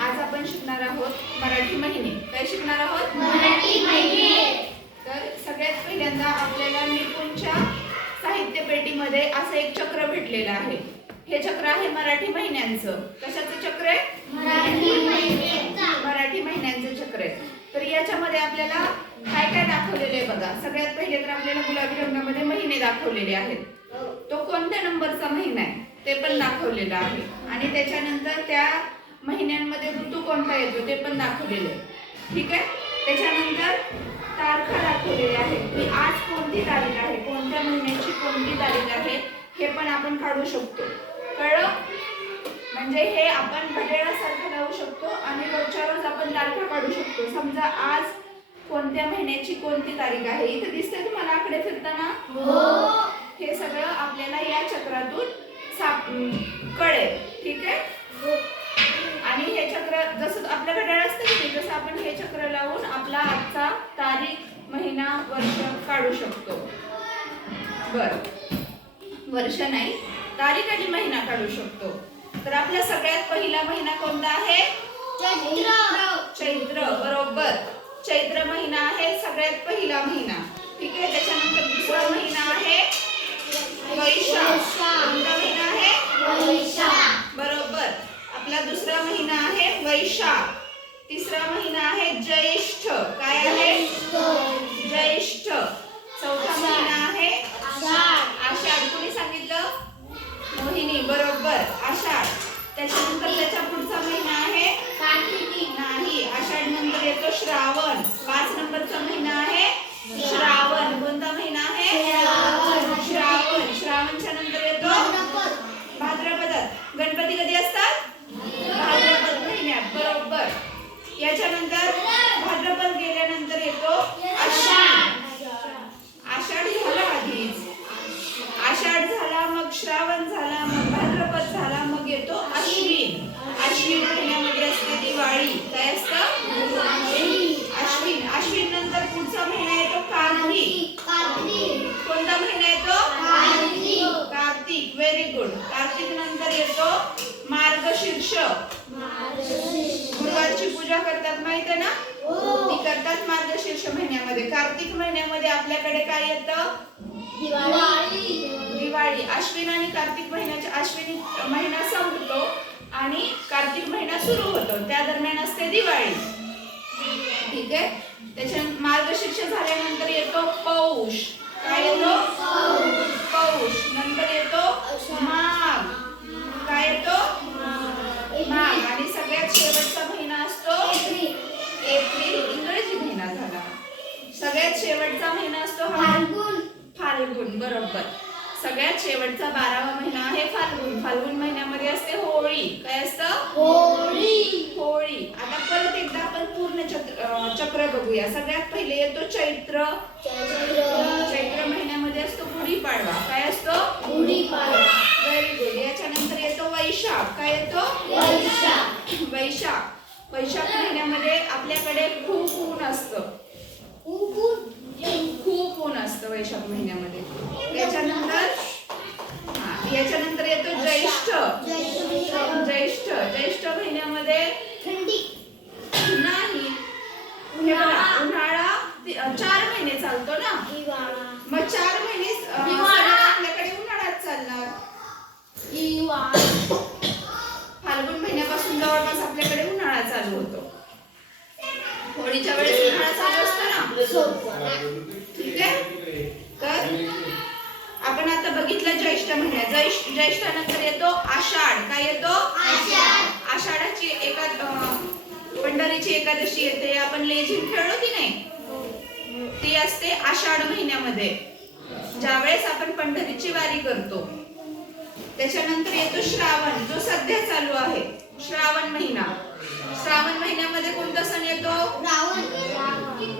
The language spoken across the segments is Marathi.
आज आपण शिकणार आहोत मराठी महिने. काय शिकणार आहोत? मराठी महिने. तर सगळ्यात पहिल्यांदा आपल्याला निपुणच्या साहित्य पेटीमध्ये असं एक चक्र भेटलेलं आहे. हे चक्र आहे मराठी महिन्यांचं. कशाचं चक्र आहे? मराठी महिन्यांचं चक्र आहे. तर याच्यामध्ये आपल्याला काय काय दाखवलेलं आहे बघा. सगळ्यात पहिले तर आपल्याला गुलाबी रंगामध्ये महिने दाखवलेले आहेत. तो कोणत्या नंबरचा महिना आहे ते पण दाखवलेलं आहे आणि त्याच्यानंतर त्या महिन्यांमध्ये ऋतू कोणता येतो ते पण दाखवलेलं आहे. ठीक आहे. त्याच्यानंतर तारखा दाखवलेल्या आहेत की आज कोणती तारीख आहे, कोणत्या महिन्याची कोणती तारीख आहे हे पण आपण काढू शकतो. कळलं? म्हणजे हे आपण घड्याळासारखं लावू शकतो आणि रोजच्या रोज आपण तारखा काढू शकतो. समजा आज कोणत्या महिन्याची कोणती तारीख आहे. इथे दिसते तुम्हाला आकडे फिरताना? हो. हे सगळं आपल्याला या चक्रातून कळेल. ठीक आहे. आणि हे चक्र जसं आपल्या घड्याळ असतं की तसं आपण हे चक्र लावून आपला आजचा तारीख, महिना, वर्ष काढू शकतो. बर, वर्ष नाही, तारीख आणि महिना काढू शकतो. तर आपला सगळ्यात पहिला महिना कोणता आहे? चैत्र. बरोबर. चैत्र महिना आहे सगळ्यात पहिला महिना. ठीक आहे. त्याच्यानंतर दुसरा महिना आहे वैशाख. कोणता महिना आहे? वैशाख. बरोबर. आपला दुसरा महिना आहे वैशाख. तिसरा महिना आहे ज्येष्ठ. काय आहे? ज्येष्ठ. चौथा महिना आहे आषाढ. कोणी सांगितलं? मोहिनी. बरोबर. आषाढ. त्याच्यानंतर त्याच्या पुढचा महिना आहे कार्तिकी. नाही, आषाढ नंतर येतो श्रावण. 5 नंबरचा महिना आहे श्रावण. कोणता महिना आहे? श्रावण. श्रावणच्या नंतर येतो भाद्रपदात. गणपती कधी असतात? भाद्रपद महिन्यात. बरोबर. याच्यानंतर भाद्रपद गेल्यानंतर येतो आषाढ. आषाढ झाला आधीच. आषाढ झाला, मग श्रावण झाला, मग भाद्रपद झाला, मग येतो आश्विन. आश्विन महिन्यामध्ये असते दिवाळी. काय असतं? आश्विन. आश्विन नंतर पुढचा महिना येतो कार्तिक. कोणता महिना येतो? कार्तिक. Very good. कार्तिक नंतर येतो मार्गशीर्ष. गुरुवारची पूजा करतात माहित आहे ना? ती करतात मार्गशीर्ष महिन्यामध्ये. कार्तिक महिन्यामध्ये आपल्याकडे काय येतं? दिवाळी. अश्विन आणि कार्तिक महिन्याच्या अश्विनी महिना संपतो आणि कार्तिक महिना सुरू होतो. त्या दरम्यान असते दिवाळी. ठीक आहे. त्याच्या मार्गशीर्ष झाल्यानंतर येतो पौष. काय येतो? पौष. नंतर येतो माघ. काय येतो? माघ. आणि सगळ्यात शेवटचा महिना असतो एप्रिल. इंग्रजी महिना झाला. सगळ्यात शेवटचा महिना असतो फाल्गुन. बरोबर. सगळ्यात शेवटचा 12वा महिना आहे फाल्गुन. फाल्गुन महिन्यामध्ये असते होळी. काय असतं? होळी. आता परत एकदा आपण पूर्ण चक्र बघूया. सगळ्यात पहिले येतो चैत्र. चैत्र महिन्यामध्ये असतो गुढीपाडवा. काय असतो? Very good. याच्यानंतर येतो वैशाख. काय येतो? वैशाख. वैशाख महिन्यामध्ये आपल्याकडे खूप ऊन असतं. खूप ऊन असतं वैशाख महिन्यामध्ये. याच्यानंतर येतो ज्येष्ठ. ज्येष्ठ महिन्यामध्ये नाही, उन्हाळा 4 महिने चालतो ना. मग 4 महिने आपल्याकडे उन्हाळ्यात चालणार. फाल्गुन महिन्यापासून जवळपास आपल्याकडे उन्हाळा चालू होतो. होळीच्या वेळेस उन्हाळा चालू असतो ना. ठीक आहे. तर आपण आता बघितलं ज्येष्ठ महिना. ज्येष्ठानंतर येतो आषाढ. काय येतो? आषाढाची पंढरीची एकादशी येते. आपण लेझीम खेळलो की नाही? ती असते आषाढ महिन्यामध्ये, ज्यावेळेस आपण पंढरीची वारी करतो. त्याच्यानंतर येतो श्रावण, जो सध्या चालू आहे. श्रावण महिना. श्रावण महिन्यामध्ये कोणता सण येतो?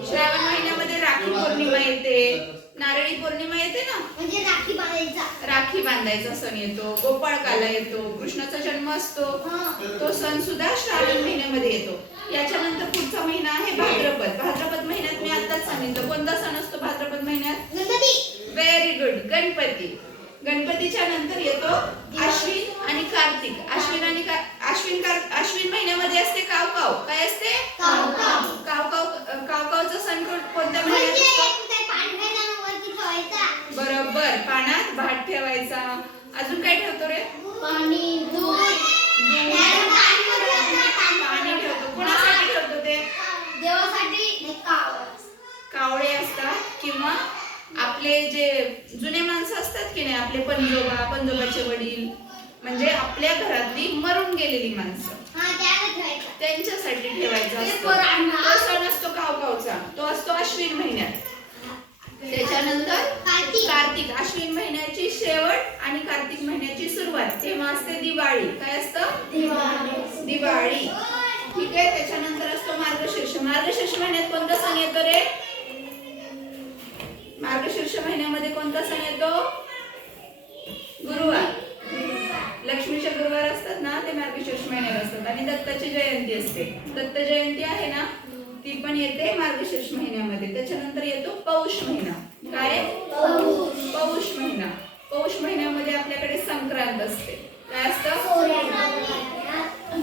श्रावण महिन्यामध्ये राखी पौर्णिमा येते. नारळी पौर्णिमा येते ना, म्हणजे राखी बांधायचा सण येतो. गोपाळकाला येतो. कृष्णाचा जन्म असतो. तो सण सुद्धा श्रावण महिन्यामध्ये येतो. याच्यानंतर पुढचा महिना आहे भाद्रपद. भाद्रपद महिन्यात मी आताच सांगितलं कोणता सण असतो भाद्रपद महिन्यात? Very good. गणपती. गणपतीच्या नंतर येतो आश्विन आणि कार्तिक. आश्विन महिन्यामध्ये असते त्यांच्यासाठी ठेवायचा असतो. तो सण असतो कावकावचा, तो असतो अश्विन महिन्यात. त्याच्यानंतर कार्तिक, अश्विन महिन्याची शेवट आणि कार्तिक महिन्याची सुरुवात, तेव्हा असते दिवाळी. काय असतं? दिवाळी. ठीक आहे. त्याच्यानंतर असतो मार्गशीर्ष. मार्गशीर्ष महिन्यात कोणता सण येतो रे? मार्गशीर्ष महिन्यामध्ये कोणता सण येतो? गुरुवार. लक्ष्मीचे गुरुवार असतात ना, ते मार्गशीर्ष महिन्यात असतात. आणि दत्ताची जयंती असते. दत्त जयंती आहे ना, ती पण येते मार्गशीर्ष महिन्यामध्ये. त्याच्यानंतर येतो पौष महिना. काय? पौष महिना. पौष महिन्यामध्ये आपल्याकडे संक्रांत असते. काय असतं?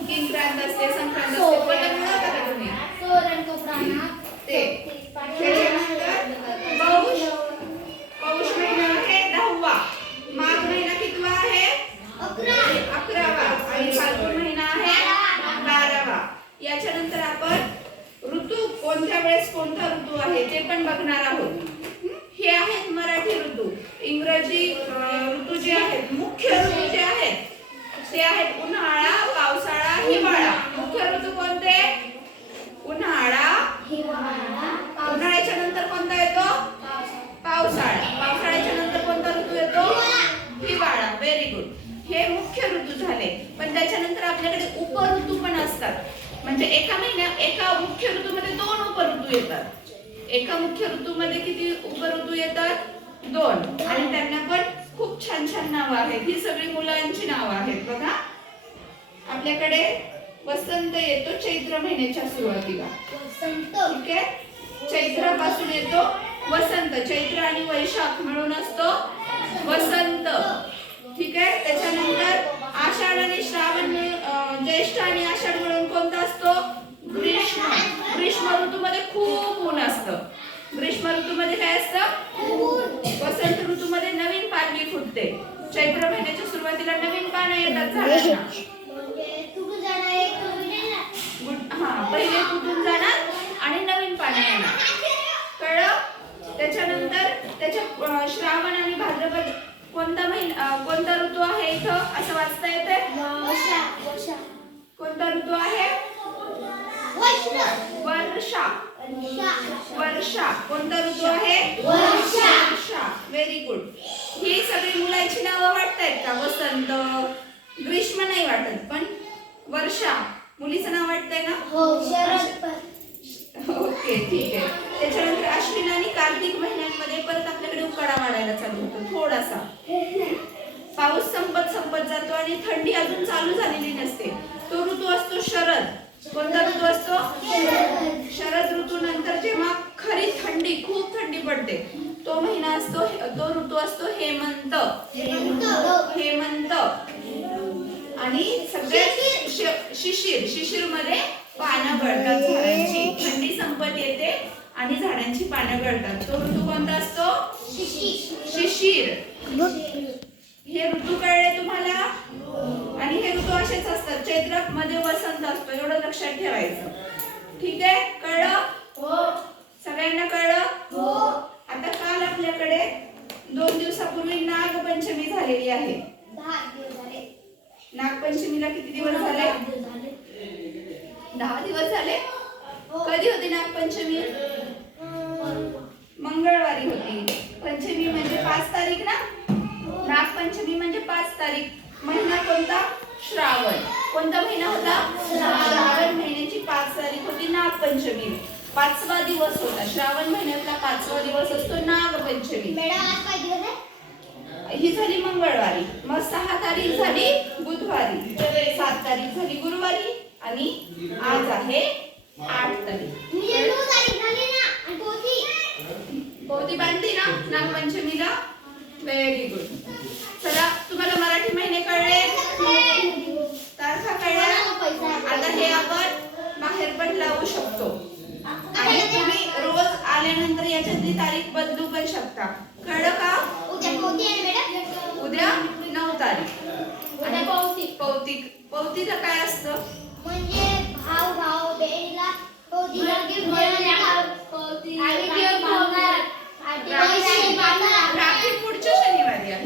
किंक्रांत असते, संक्रांत असते. पतंग उडवता का तुम्ही? ते. त्याच्यानंतर पौष महिना आहे 10वा. माघ महिना कितवा आहे? 11वा. आणि फाल्गुन महिना आहे 12वा. याच्यानंतर आपण ऋतू कोणत्या वेळेस कोणता ऋतू आहे ते पण बघणार आहोत. हे आहेत मराठी ऋतू. इंग्रजी ऋतू जे आहेत, मुख्य ऋतू जे आहेत ते आहेत उन्हाळा, पावसाळा, हिवाळा. मुख्य ऋतू कोणते? उन्हाळा. उन्हाळ्याच्या नंतर कोणता येतो? पावसाळा. पावसाळ्याच्या नंतर कोणता ऋतू येतो? हिवाळा. Very good. हे मुख्य ऋतू झाले. पण त्याच्यानंतर आपल्याकडे उपऋतू पण असतात. म्हणजे एका मुख्य ऋतूमध्ये 2 उपऋतू येतात. एका मुख्य ऋतूमध्ये किती उपऋतू येतात? 2. आणि त्यांना पण खूप छान छान नावं आहेत. ही सगळी मुलांची नावं आहेत. बघा, आपल्याकडे वसंत येतो चैत्र महिन्याच्या सुरुवातीला. ठीक आहे. चैत्रापासून येतो वसंत. चैत्र आणि वैशाख मिळून असतो वसंत. ठीक आहे. त्याच्यानंतर आषाढ आणि श्रावण मिळून, ज्येष्ठ आणि आषाढ मिळून कोणता असतो? ग्रीष्म. ग्रीष्म ऋतूमध्ये खूप ऊन असतं. ग्रीष्म ऋतूमध्ये काय असतं? वसंत ऋतूमध्ये नवीन पालवी फुटते. चैत्र महिन्याच्या सुरुवातीला नवीन पानं येतात झाडांना. पहिले फुटून जाणार आणि नवीन पानं येणार. कळलं? त्याच्यानंतर त्याच्या श्रावण आणि भाद्रपद कोणता ऋतू आहे इथं असं वाचता येते? कोणता ऋतू आहे? वर्षा. वर्षा. कोणता ऋतू आहे? वर्षा. Very good. ही सगळी मुलांची नावं वाटतायत का? वसंत, ग्रीष्म नाही वाटत, पण वर्षा मुलीचं नाव वाटतंय ना? ओके, ठीक आहे. त्याच्यानंतर अश्विन आणि कार्तिक महिन्यांमध्ये परत आपल्याकडे उकाडा वाढायला चालू होतो थोडासा. पाऊस संपत जातो आणि थंडी अजून चालू झालेली नसते. तो ऋतू असतो शरद. कोणता ऋतू असतो? शरद ऋतू नंतर जेव्हा खरी थंडी, खूप थंडी पडते, तो महिना असतो, तो ऋतू असतो हेमंत. हेमंत. आणि सगळ्यात शिशिर मध्ये पानं गळतात झाडांची. थंडी संपत येते आणि झाडांची पानं गळतात. तो ऋतू कोणता असतो? शिशिर. हे ऋतू कळले तुम्हाला? आणि हे ऋतू असेच असतात. चैत्रामध्ये वसंत असतो, एवढं लक्षात ठेवायचं. ठीक आहे. कळलं? सगळ्यांना कळलं? आता काल आपल्याकडे 2 दिवसापूर्वी नागपंचमी झालेली आहे. नागपंचमीला किती दिवस झाले? 10 दिवस झाले. कधी होती नागपंचमी? मंगळवारी होती. पंचमी म्हणजे 5 तारीख ना? नागपंचमी म्हणजे 5 तारीख. महिना कोणता? श्रावण. कोणता महिना होता? श्रावण महिन्याची 5 तारीख होती नागपंचमी. 5वा दिवस होता. श्रावण महिन्यातला 5वा दिवस असतो नागपंचमी. ही झाली मंगळवारी. मग 6 तारीख झाली बुधवारी, 7 तारीख झाली गुरुवारी आणि आज आहे 8 तारीख. पोती बांधली ना नागपंचमीला? Very good. चला, तुम्हाला मराठी महिने कळले, तारखा कळल्या. आता हे आपण बाहेर पण लावू शकतो आणि तुम्ही रोज आल्यानंतर याच्यातली तारीख बदलू पण शकता. कळलं का? उद्या 9 तारीख. आणि पौतिक काय असतं? म्हणजे भाव बहिणीला राखी पुढच्या शनिवारी आहे.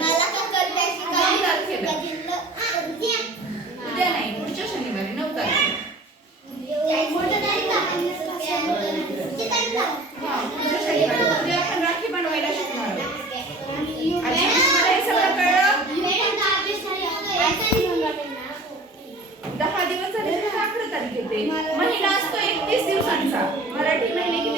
उद्या नाही, पुढच्या शनिवारी 9 तारखेला. सांगते. महिना असतो 31 दिवसांचा. मराठी महिने